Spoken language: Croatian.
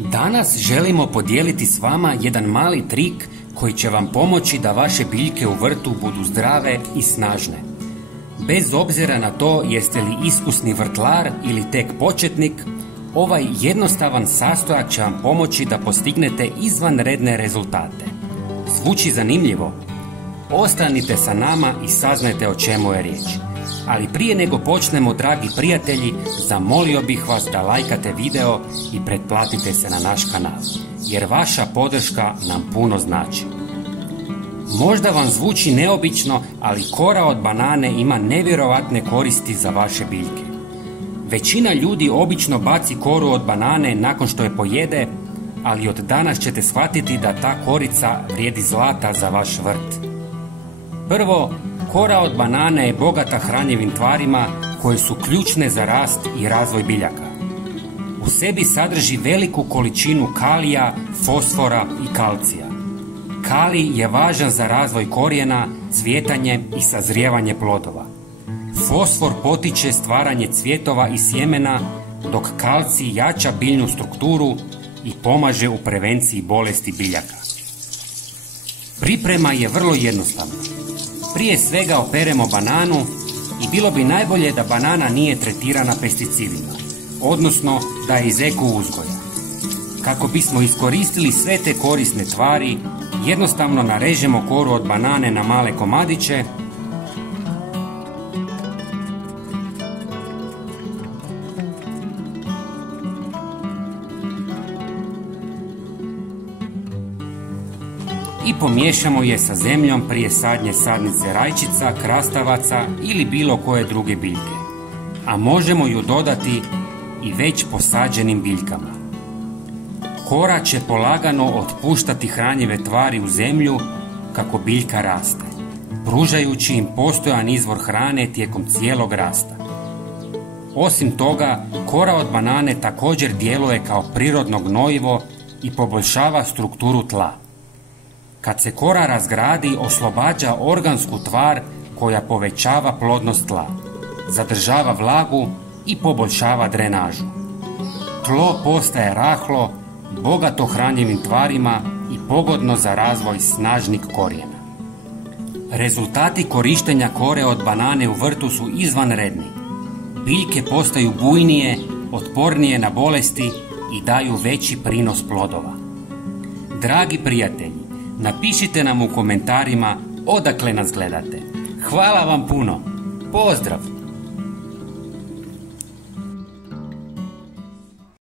Danas želimo podijeliti s vama jedan mali trik koji će vam pomoći da vaše biljke u vrtu budu zdrave i snažne. Bez obzira na to jeste li iskusni vrtlar ili tek početnik, ovaj jednostavan sastojak će vam pomoći da postignete izvanredne rezultate. Zvuči zanimljivo? Ostanite sa nama i saznajte o čemu je riječ. Ali prije nego počnemo, dragi prijatelji, zamolio bih vas da lajkate video i pretplatite se na naš kanal, jer vaša podrška nam puno znači. Možda vam zvuči neobično, ali kora od banane ima nevjerovatne koristi za vaše biljke. Većina ljudi obično baci koru od banane nakon što je pojede, ali od danas ćete shvatiti da ta korica vrijedi zlata za vaš vrt. Prvo, kora od banane je bogata hranjivim tvarima koje su ključne za rast i razvoj biljaka. U sebi sadrži veliku količinu kalija, fosfora i kalcija. Kalij je važan za razvoj korijena, cvjetanje i sazrijevanje plodova. Fosfor potiče stvaranje cvjetova i sjemena, dok kalcij jača biljnu strukturu i pomaže u prevenciji bolesti biljaka. Priprema je vrlo jednostavna. Prije svega operemo bananu i bilo bi najbolje da banana nije tretirana pesticidima, odnosno da je iz eko uzgoja. Kako bismo iskoristili sve te korisne tvari, jednostavno narežemo koru od banane na male komadiće i pomiješamo je sa zemljom prije sadnje sadnice rajčica, krastavaca ili bilo koje druge biljke, a možemo ju dodati i već posađenim biljkama. Kora će polagano otpuštati hranjive tvari u zemlju kako biljka raste, pružajući im postojan izvor hrane tijekom cijelog rasta. Osim toga, kora od banane također djeluje kao prirodno gnojivo i poboljšava strukturu tla. Kad se kora razgradi, oslobađa organsku tvar koja povećava plodnost tla, zadržava vlagu i poboljšava drenažu. Tlo postaje rahlo, bogato hranjivim tvarima i pogodno za razvoj snažnih korijena. Rezultati korištenja kore od banane u vrtu su izvanredni. Biljke postaju bujnije, otpornije na bolesti i daju veći prinos plodova. Dragi prijatelji, napišite nam u komentarima odakle nas gledate. Hvala vam puno. Pozdrav!